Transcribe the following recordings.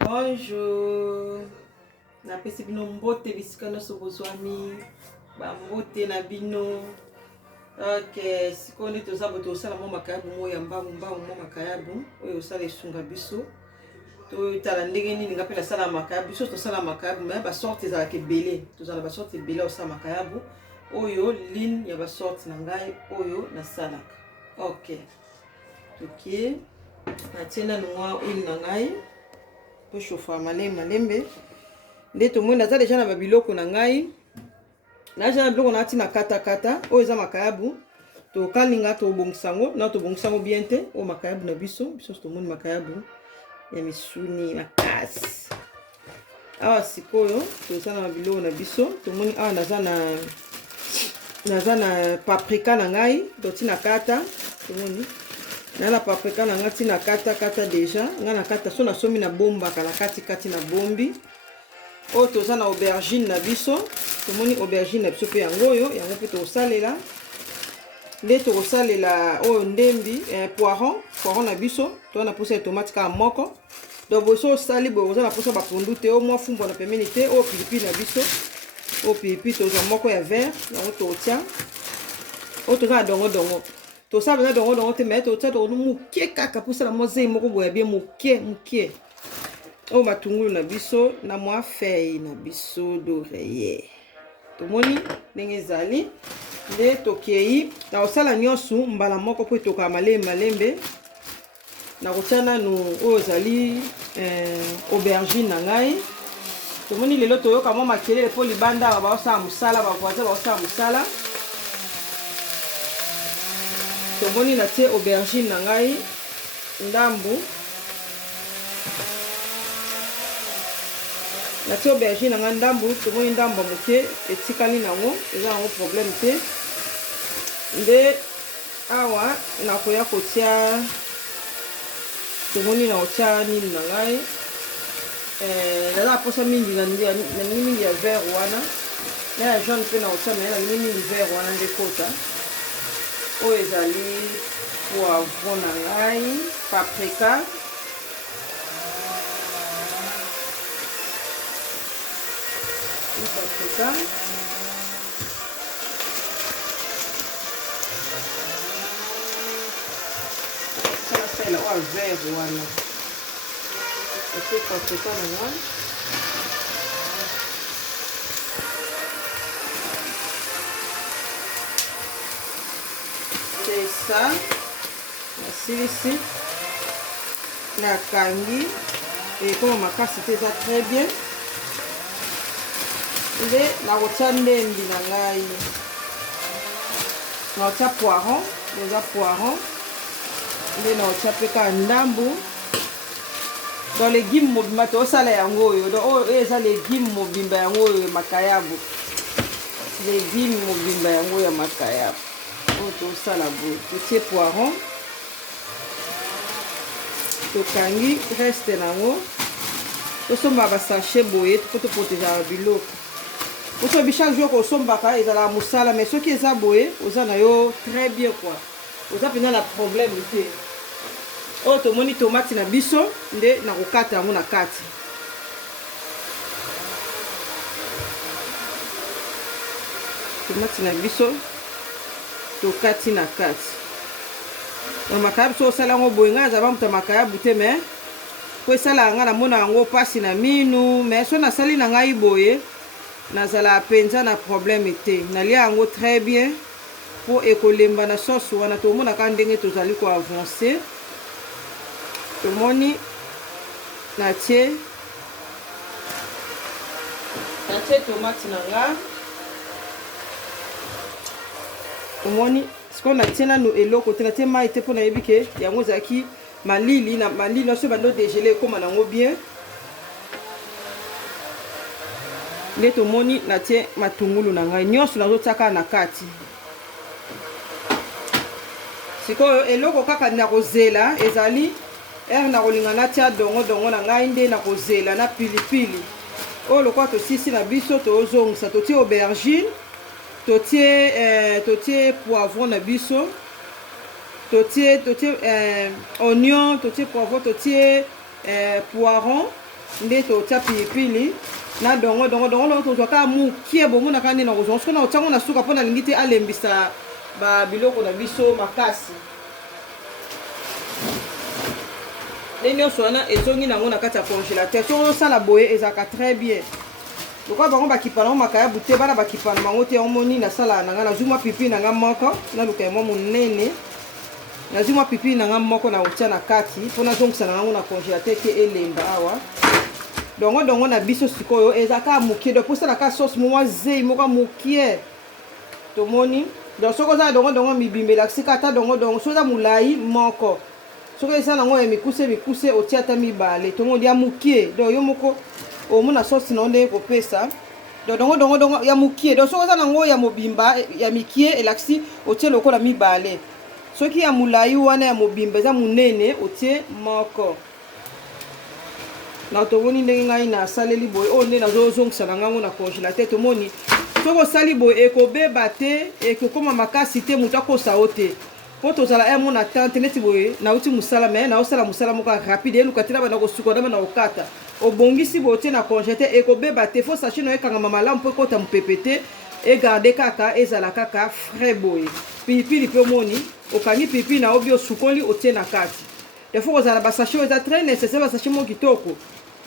Bonjour. Napesi bino mbote bisika nyonso bozwami. Bambote na bino. Ok, sikoyo toza boto osala mo makayabu mo ya mbangu mo makayabu oyo osala esunga biso. To tala ndenge nini nga pe nasala makayabu biso tosala makayabu mais ba sorte ezalaka ebele. Tozala ba sorte ebele osala makayabu oyo ligne ya ba sorte na ngai oyo nasalaka. Ok. Ok. Natienda noa huile na ngai. Po chauffer malembe. Nde to mona za deja na babiloko na ngai. Na ja na biloko na tina kata oyo eza makayabu. To kalinga to bongsango na to bongsango bien te o makayabu na biso to moni makayabu ya misuni makasi. Awa sikoyo to sana na biloko na biso to moni awa naza na paprika na ngai to tina kata to moni na la paprika na ngai tina kata deja nga na kata so na somi na bomba kala kati na bombi. O to za na aubergine na biso to moni aubergine na biso pe yango pe to salela nde to salela o ndembi poiron na biso to na posa tomate ka moko do boso sali bo za na posa ba pondu te o mwa fumbo na pembeni te o pilipili na biso o pilipili to za moko ya vert yango to tia o to za dongo to sa bena dongo te mais to tia to mukie kaka posa na moze moko boya bien mukie o matungulu na biso na mwa feuille na biso d'oreiller to moni ndenge ezali nde tokei na osala nyonso mbala moko po etoka malembe na kotia nanu oyo ezali aubergine na ngai to moni lelo toyoka mwa makelele po libanda baosala mosala bavoisin baosala mosala to moni natie aubergine na ngai ndambu natie aubergine na ngai ndambu to moni ndambu moke etikali nango eza nango problème te nde awa nakoya kotia tomoni na kotia nini na ngai naza posa mingi nalingi mingi ya vert wana na ya jaune mpe na kotia mai nalingi mingi vert wana nde kota oyo ezali poivron na ngai paprika la oa vert wana paprika na ngai c'est ça nasilisi nakangi ekoma makasi te eza très bien nde nakotia ndembi na ngai nakotia poiron eza poiron nde nakotia mpe kaka ndambu dans légume mobimba tosala yango oyo oyo eza légume mobimba yango oyo makayabu légume mobimba yango ya makayabu oyo tosala boye totie poiron tokangi reste nango tosomba basachet boye po toprotégaka biloko osobi chaque jour kosombaka ezalaka mosala mais soki eza boye oza na yo très bien quoi oza mpena na problème te oyo tomoni tomate na biso nde nakokata yango na kati tomate na biso tokati na kati na makayabu so osala yango boye ngai azala bamuta makayabu te mais po esalaka ngai namona yango mpasi na minu mais so nasali na ngai boye nazala mpenza na problème te nalia yango très bien po ekolemba na sauce wana tomonaka ndenge tozali koavance tomoni natie tomate na nga tomoni sikoyo natie nanu eloko te natie mai te mpo nayebi ke yango ezalaki malili nyonso bando dégele ekóma nango bien nde tomoni natie matungulu na ngai nyonso nazotiaka na kati sikoyo eloko kaka nakozela ezali na kolinga natia dongo na ngai nde nakozela na pilipili oyo lokwa tosisi na biso tozongisa totie aubergine totie poivron na biso totie oignon totie poivron totie poiron nde totia pilipili na dongo tozwa kaka mokie bomonaka nde na kozwa soki na otiango na suka mpo nalingi te alembisa babiloko na biso makasi. Nde nyonso wana ezongi nango na kati ya congélateur. Soki ozosala boye ezalaka très bien. Lokola bango bakipa nango makayabu te bana bakipa na bango te omoni nasala na nga nazwi mwa pipi na nga moko naluka ya mwa monene. Nazwi mwa pipi na nga moko na otia na kati mpo nazongisa na yango na congélateur te elemba awa. Dongo na biso sikoyo ezalaka mokie do posalaka sauce mwa zei moko mokie tomoni. Donc soki ozala dongo mibimbela sika ata dongo soki oza molai moko soki eza nango ya mikuse otia ata mibale tomoni ya mokie. Donc yo moko omona sauce na onde kopesa dongo ya mokie. Donc soki oza nango ya mobimba ya mikie elakisi otie lokola mibale. Soki ya molai wana ya mobimba eza monene otie moko. Na tomoni ndenge ngai na saleli boye o nde nazozongisa na ngango na congélateur tomoni. Soki osali boye ekobeba te ekokoma makasi te moto akosa o te po tozala mon attente neti boye nauti mosala me naosala mosala moko rapide eluka te na bana kosuka na bana kokata obongisi boye otie na congélateur ekobeba te fo sachet no ekangama malamu mpo ekota mopepe te egarde kaka ezala kaka frais boye. Pilipili mpe omoni okangi pilipili na obi osukoli otie na kati de fo kozala basachet eza très nécessaire basachet mo kitoko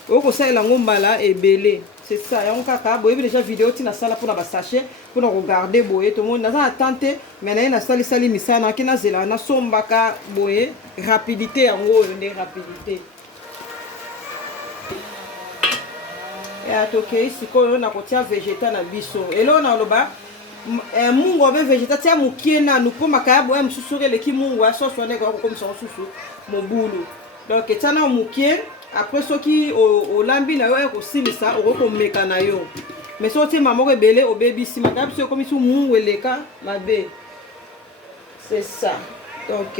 okosalela yango mbala ebele. C'est ça, yango kaka boye déjà vidéo tina sala pour na ba sachet pour na regarder boye tout le monde naza attente mais na sali misana ki na zela na sombaka boye rapidité yango nde rapidité. Ya toke sikoyo na kotia végétal na biso elo na loba mungu obe végétal tia mokie na nupo makaya boye msusu eleki mungu asoso ne ko komisa susu mobulu. Donc etana mokie après soki olambi na yo ekosilisa okokomeka na yo mais so otie mamoko ebele obebisi makaya biso ekomi su mungu eleka mabe. C'est ça. Donc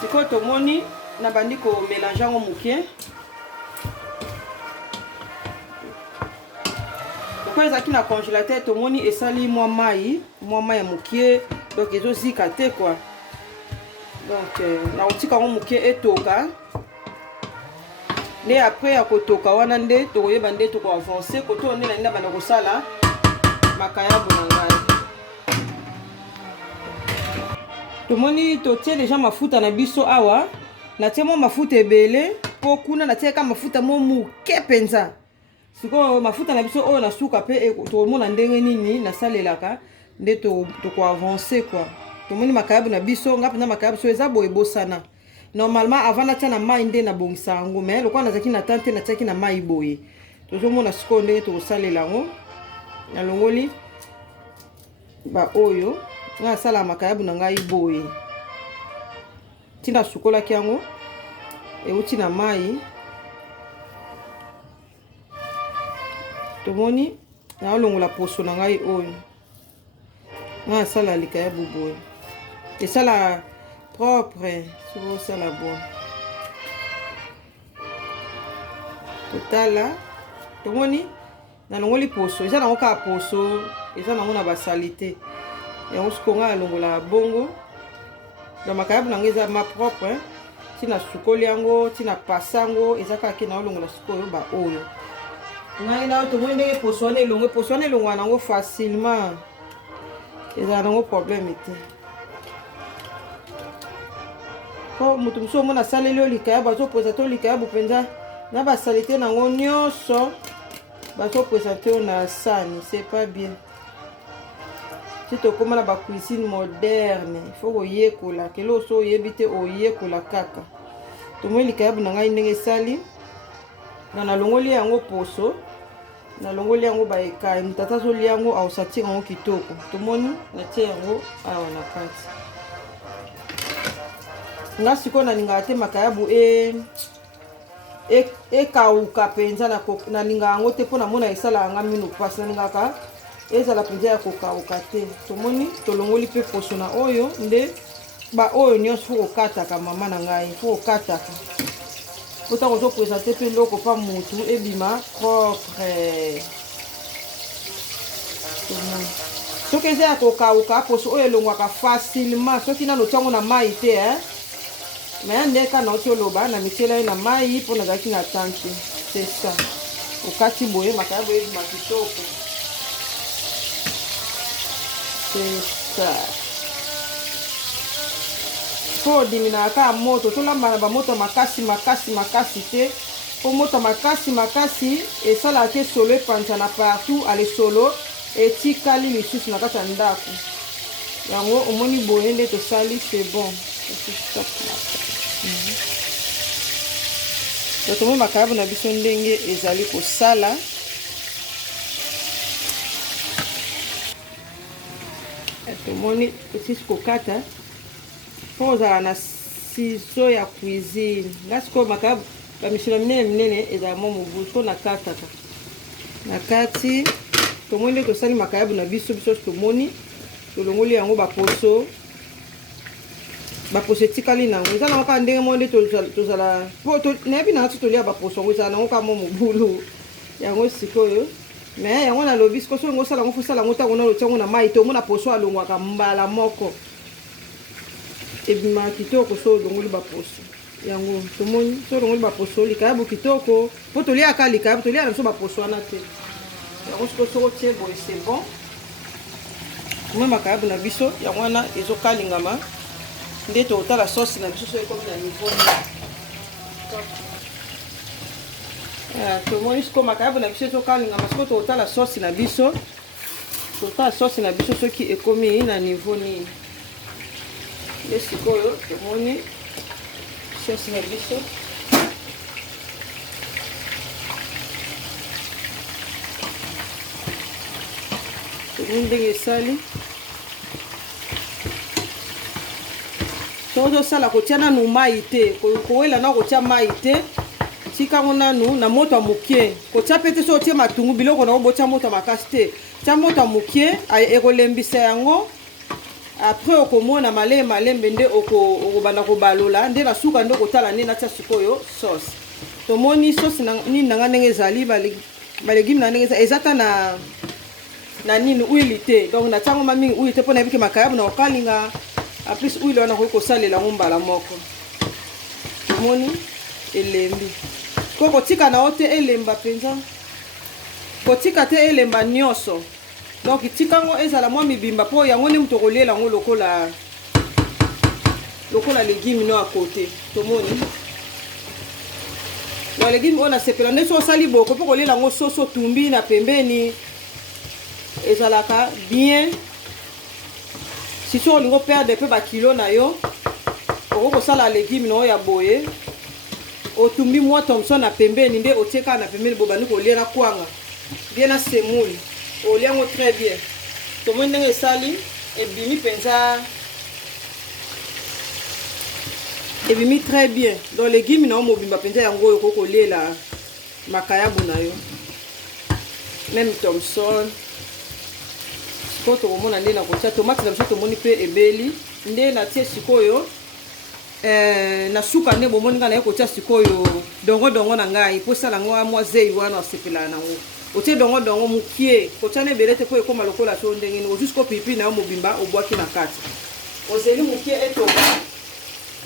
sikoyo tomoni na bandi komélange yango mokie lokola ezalaki na congélateur tomoni esali mwa mai ya mokie. Donc ezozika te quoi. Donc na otika yango mokie etoka nde après ya kotoka wana nde tokoyeba nde tokoavance koto nde na nde bana kosala makayabu na ngai. Tomoni totie déjà mafuta na biso awa natie mwa mafuta ebele po kuna natie ka mafuta mo moke penza sikoyo mafuta na biso oyo na suka pe tomona ndenge nini nasalelaka nde tokoavance quoi. Tomoni makayabu na biso nga pena makayabu so eza boye bosana normalement avant natia na mai nde nabongisa yango mais lokola nazaki na tante natiaki na mai boye tozomona sikoyo ndenge tokosalela yango nalongoli ba oyo nga asala makayabu na ngai boye tina sukolaki yango euti na mai tomoni naolongola poso na ngai oyo nga asala likayabu boye esala propre soki osala boye totala tomoni nalongoli poso eza nango kaka poso eza nango na basali te yango siko nga alongola bongo na makayabu nango eza ma propre tina sukoli yango tina pasango eza kaka ke naolongola sikoyo ba oyo ngai nao tomoni ndenge poso wana elongo poso wana elongwa nango facilement ezala nango problème te po moto mosusu omona asaleli oyo likayabu azopresente oyo likayabu mpenza na basalite nango nyonso bazopresente oyo na sani c'est pas bien. Si tokoma na ba cuisine moderne il faut koyekola kelo so oyebi te oyekola kaka tomoni likayabu na ngai ndenge esali na nalongoli yango poso nalongoli yango baekai mutata azoli yango aosatira yango kitoko tomoni natie yango awa na kati nga sikoyo nalingaka te makayabu ekauka mpenza nalingaka yango te mpo namona esalaka nga mino mpasi nalingaka ezala mpenza ya kokauka te tomoni tolongoli mpe poso na oyo nde ba oyo nyonso fo kokataka mama na ngai fo kokataka pota kozopresente mpe eloko mpa motu ebima propre tomoni soki eza ya kokauka poso oyo elongwaka facilement soki nano tiango na mai te mais ndeka na oti oloba na mitiela ye na mai mpo nazalaki na tante c'est ça okati boye makayabo ebima kitoko c'est ça po diminaka ya moto tolamba na bamoto makasi te po moto makasi esalaka solo epanzana partout ale solo etikali lisusu na kati ya ndako yango omoni boye nde tosali c'est bon tomoni makayabo na biso ndenge ezali kosala tomoni tosisi kokata mpo ozala na ciseau ya cuisine nga sikoyo makayabo bamisila minene ezala mo mobusu mpo nakataka na kati tomoni nde tosali makayabo na biso tomoni tolongoli yango baposo etikali nango eza nango kaka ndenge mo nde tozala po nayebi na ngati tolia baposo yango ezala nango kaka mo mobulu yango sikoyo mais yango nalobi sikoyo soki osala yango fosala yango ntango nalotia yango na mai te omona poso alongwaka mbala moko ebima kitoko so olongoli baposo yango tomoni so olongoli baposo likayabo kitoko mpo toliaka likayabo tolia na biso baposo wana te yango sikoyo soko tie boye c'est bon tomoni makayabo na biso yango wana ezokalingama nde totala sauce na biso so ekomi na niveau tomoni sikoyo makayabo na biso ezokalingama sikoyo totala sauce na biso soki ekomi na niveau nini nde sikoyo tomoni sauce na biso tomoni ndenge esali tozosala kotia nanu mai te kowela na kotia mai te tikango nanu na moto ya mokie kotia pe te so otie matungu biloko na obotia moto ya makasi te tia moto ya mokie ekolembisa yango après okomona malembe nde okobanda kobalola nde na suka nde okotala nde natia sikoyo sauce tomoni sauce nini nanga ndenge ezali balegime na ndenge eza ta na nini huile te donc natiango mingi huile te mpo na yebiki makayabo na kokalinga en plus huile wana koki kosalela yango mbala moko tomoni elembi ko kotika na yo te elemba mpenza kotika te elemba nyonso donc tikango ezala mwa mibimba mpo yango nde moto okoliela yango lokola legime no ya kote tomoni na legime oyo nasepela nde so osali boko mpo koliela yango soso tumbi na pembeni ezalaka bien si so olingo perdre mpe bakilo na yo oko kosala legime na oyo ya boye otumbi mwa thomson na pembeni nde otie kaka na pembeni bobandi koliela kwanga bien na semoule olia yango très bien tomoni ndenge esali ebimi mpenza ebimi très bien donc legime na yo mobimba mpenza yango oyo okoki koliela makayabo na yo même thomson sikoyo tokomona nde na kotia tomate na biso tomoni mpe ebeli nde natie sikoyo na suka nde bomoni ngai naye kotia sikoyo dongo na ngai mpo esala yango mwa zei wana osepelaka nango otie dongo mokie kotia na ebele te mpo ekóma lokola so ndenge nini ojusko pipi na yo mobimba obwaki na kati ozeli mokie etoka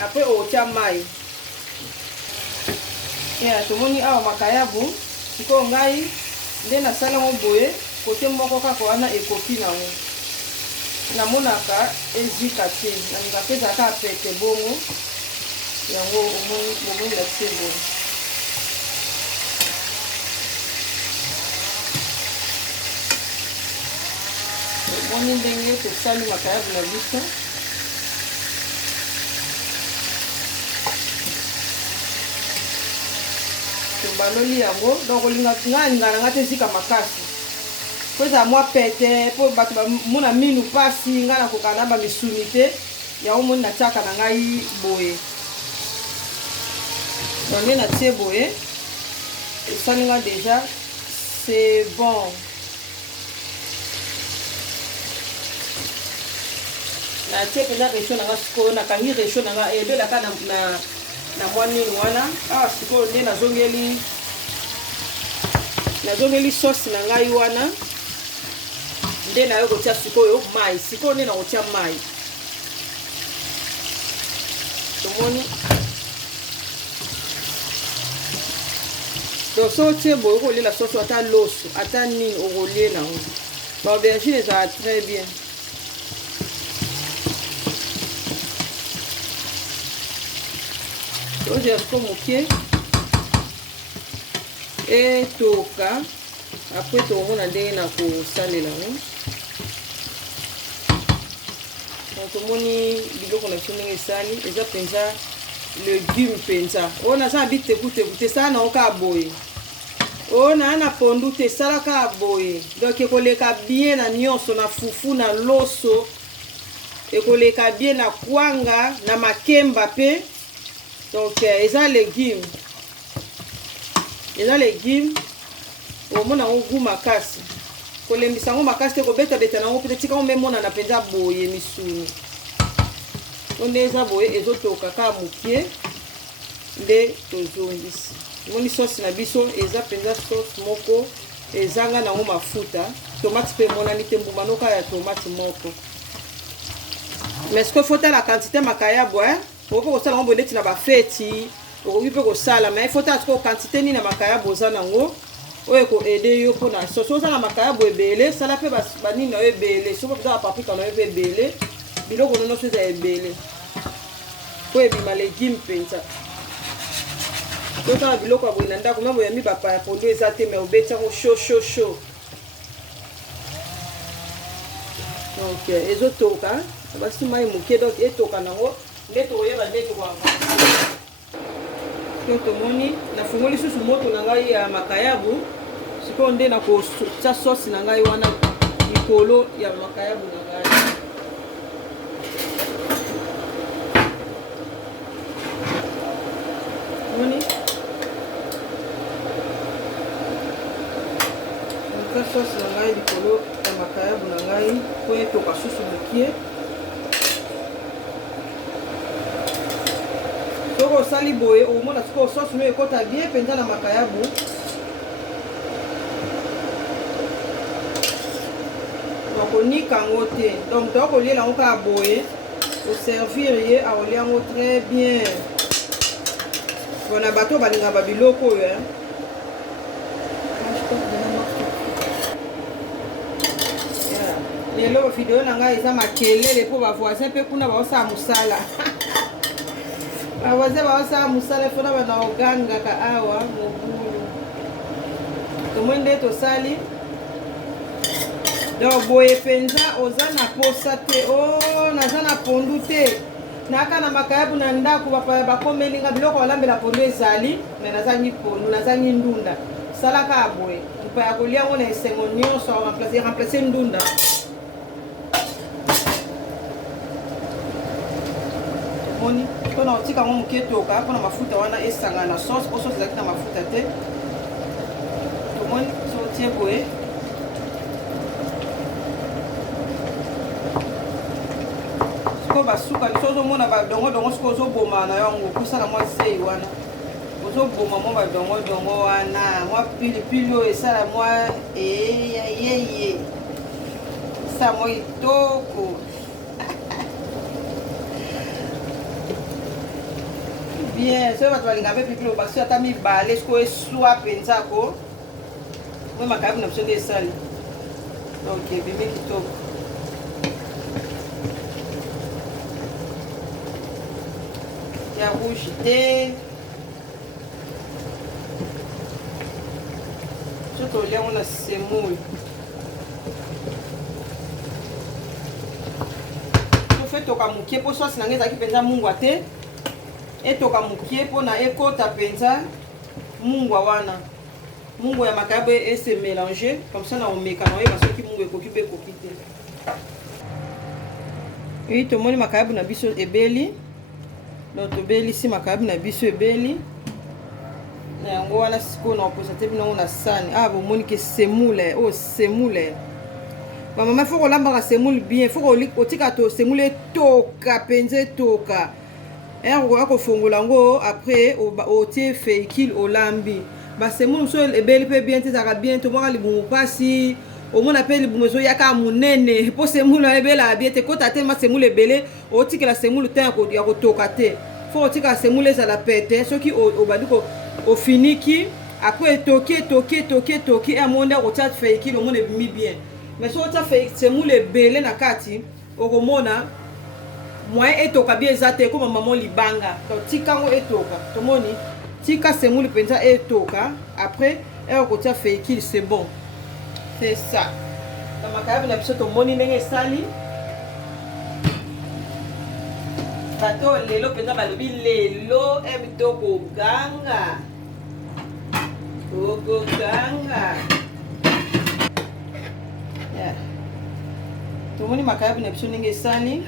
apres otia mai tomoni awa makayabo sikoyo ngai nde nasala yango boye kote moko kaka wana ekoki nango namonaka ezika te nalinga mpe ezalaka pete bongo yango omoni natie boye omoni ndenge tosali makayabo na biso tobaloli yango donc olinga nanga te ezika makasi po ezala mwa pete po bato bamona minu mpasi ngai nakoka na bamisuni te yango moni natiaka na ngai boye donge natie boye esali nga déjà c'est bon natie mpenza réchaud na nga sikoyo nakangi réchaud na nga ebelaka na mwa nini wana awa sikoyo nde nazongeli sauce na ngai wana nde na yo kotia sikoyo mai sikoyo nde na kotia mai tomoni donc so otie boye okolela soso ata loso ata nini okolela yango baaubergine ezala très bien ojeriko moke etoka apres tokomona ndenge na kosalela yango tomoni biloko na biso ndenge esali eza mpenza légume mpenza oyo naza na bitekuteku te esala nango kaka boye oyo naa na pondu te esala kaka boye donc ekoleka bien na nyonso na fufu na loso ekoleka bien na kwanga na makemba mpe donc eza légume omona yango gu makasi kolembisa yango makasi te kobetabeta nango mpe tika ngo memonana mpenza boye misuni o nde eza boye ezotoka kaka mokie nde tozongisi moni sosi na biso eza mpenza sosi moko ezanga nango mafuta tomate mpe emonani te mbumanoka ya tomate moko mais ce que faut la quantité makayabo okoki kosala yango boye neti na bafeti okoki mpe kosala mais faut tala sikoyo quantité nini na makayabo oza nango oyo ekoede yo mpona soso oza na makayabo ebele sala mpe banini na yo ebele soko eza bapaprika na yo mpe ebele biloko nyonso eza ebele po ebima légume mpenza totala biloko ya boye na ndako me boyambi bapaya pondu eza te me obeti yango chaud donc ezotoka basi mai moke donc etoka nango nde tokoyeba nde tokoyamba to tomoni nafungoli lisusu moto na ngai ya makayabu sikoyo nde nakotia sosi na ngai wana likolo ya makayabu na ngai moni nakotia sosi na ngai likolo ya makayabu na ngai po etoka susu mokie soko osali boye omona sikoyo sosi no ekota bien mpenza na makayabu bakonika yango te donc tokoliela yango kaka boye oservir ye akolia yango très bien mpona bato balingaka babiloko oyo lelo video na ngai eza makelele mpo bavoisin mpe kuna baosala mosala bavoisin baosala mosala fona bana ogangaka awa mobulu tomoi nde tosali donc boye mpenza oza na posa te naza na pondu te naka na makayabu na ndako bapaya bakomelinga biloko balambela pondu ezali me nazangi pondu nazangi ndunda salaka boye mpaya kolia yango na esengo nyonso remplace ndunda tomoni mpona kotika yango moke etoka mpona mafuta wana esanga na sauce po sauce ezalaki na mafuta te tomoni so otie boye sikoyo basuka liso ozomona badongodongo sikoyo ozoboma na yango kosala mwa zei wana ozoboma mwa badongodongo wana mwa pilipili oyo esala mwa eyeye esala mwa kitoko bien soki bato balingaka mpe pilipili basi ata mibale sikoyo eswa mpenzako mwe makayabu na biso nde esali donc ebimi kitoko ya rouge te so tolia yango na semoule tofe etoka mokie mpo sosi nange ezalaki mpenza mungwa te etoka mokie mpona ekota mpenza mungwa wana mungwa ya makayabu ese mélanger comme ça na omeka na oyeba soki mungwa ekoki mpe ekoki te oui tomoni makayabu na biso ebeli donc tobelisi makayabu na biso ebeli na yango wana sikoyo na oposa te binango na sani bomoni ke semoule semoule bamama fo kolambaka semoule bien fo kotika to semoule etoka mpenza etoka okoka kofongola yango après otie fécule olambi basemoule mosusu ebeli mpe bien te ezalaka bien tomwaka libumu mpasi au moins appelle bumezo yaka munene po semoule ebela bien te kota tellement semoule ebele otika la semoule te ya kotoka te faut otika semoule za la pete soki obandi ko ofiniki après toki amonde otia feiki le monde ebimi bien mais so otia feiki semoule ebele na kati okomona moyen etoka bien eza te koma maman libanga tika ngo etoka tomoni tika semoule penza etoka après okotia feiki c'est bon. C'est ça. Dans ma carrière, on a besoin de money nenge sali. Bato lelo penda balobi lelo ebitoko ganga. Toko ganga. Yeah. Tout le monde ma carrière, on a besoin nenge sali.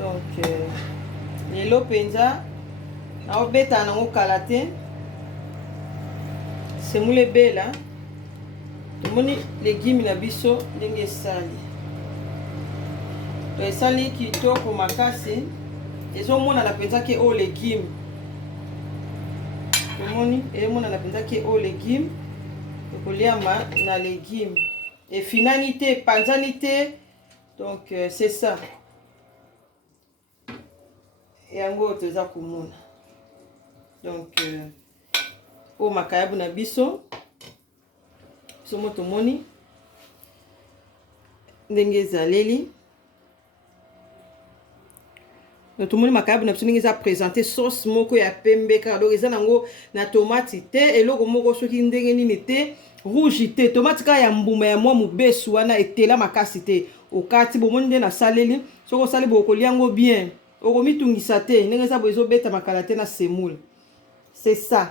Donc lelo penda na obeta na ngokalate. C'est moule bela. Tomoni légumes na biso ndenge esali to esali kitoko makasi ezomonana mpenza ke o légume tomoni emonana mpenza ke o légume ekoliama na légume efinani te epanzani te donc c'est ça yango toza komona donc o makayabu na biso somo tomoni ndenge ezaleli tomoni makayabu na biso ndenge eza présente sauce moko ya pembe kaka donc eza nango na tomate te eloko moko soki ndenge nini te rouge te tomate kaka ya mbuma ya mwa mobesu wana etela makasi te okati bomoni nde nasaleli soki osali bokolia yango bien okomitungisa te ndenge eza bo ezobeta makala te na semoule c'est ça.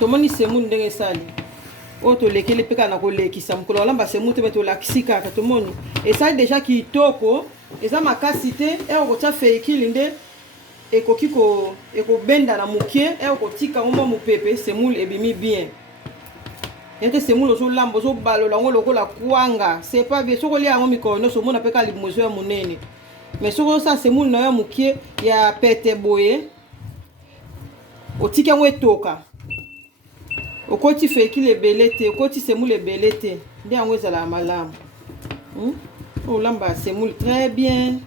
Tomoni semoule ndenge sali oto lekele peka na kolekisa mukolo olamba semoule te tolakisi kaka tomoni esali déjà kitoko eza makasi te okotia feikili nde ekoki ekobenda na mukie okotika ngomba mupepe semoule ebimi bien ete semoule ozolamba ozobalola ngo lokola kwanga c'est pas bien soko lia yango mikolo nyonso omona peka limozo ya monene mais soko osa semoule na yo mukie ya pete boye otiki yango etoka okoti feikili ebele te okoti semoule ebele te nde yango ezala malamu olamba semoule très bien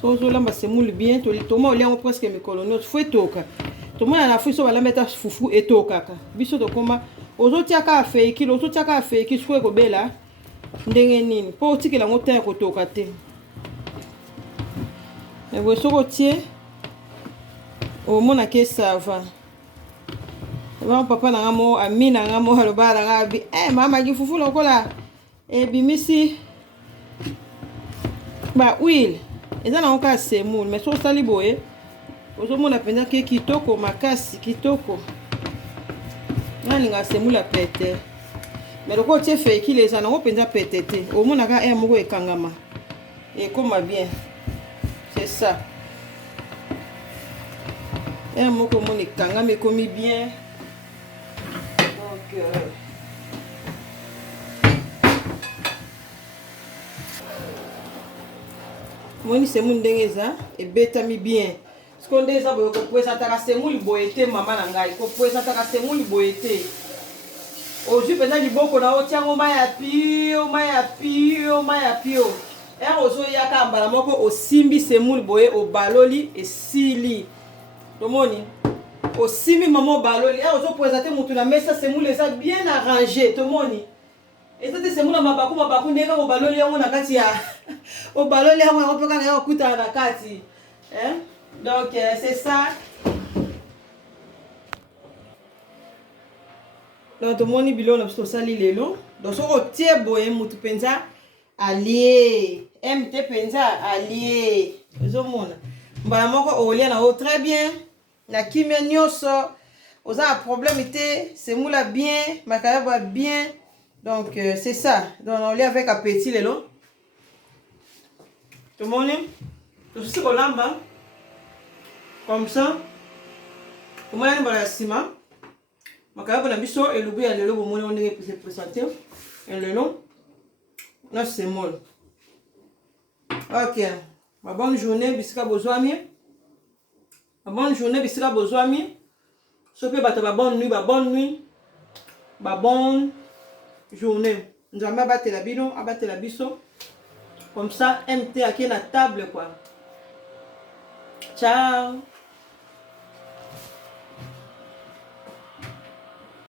so ozolamba semoule bien toma olia yango presque mikolo nyonso fo etoka tomona na fuso balambeta fufu etokaka biso tokoma ozotiaka feikili siko ekobela ndenge nini mpo otikela yango te ya kotoka te eboye soko otie omona ke sava Bon, papa na ngamo amina ngamo haloba na ngabi mama gifufu lokola ebimisi ba huile eza na oka semoule mais so sali boye ozomona penza ke kitoko makasi kitoko nani nga semoule a pete mais loko tie feikili eza nango penza pete te omona ka moko ekangama ekoma bien c'est ça moko mona ekangama ekomi bien. Moni semoule ndenge eza ebetami bien siko nde eza boye kopresentaka semoule boye te mama na ngai kopresentaka semoule boye te ozwi mpenza liboko na otiango mai ya pio ozoyaka mbala moko osimbi semoule boye obaloli esili tomoni osimbi mama obaloli ozopresente mutu na mesa semoule eza bien arrangé tomoni eza te semoule mabaku ndenge obaloli yango na kati ya obaloli yango yango mpe kaka ya okutana na kati donc c'est ça donc tomoni biloko na biso tosali lelo donc soki otie boye mutu mpenza alie te mpenza alie ozomona mbala moko olia na o très bien na kimia nyonso oza na problème te semoule bien makayaba bien donc c'est ça donc on lit avec appétit lelo tout le monde tout kolamba comme ça comment on va sima makayaba na biso elubu ya lelo bomoni on est présenté et lelo na semoule. OK, ma bonne journée bisika bozwami Bonne journée, bisika bozwami. Sope bata ba bonne nuit, ba bonne journée. Nzamba batela bino, abatela biso. Comme ça, MT a qui la table quoi. Ciao.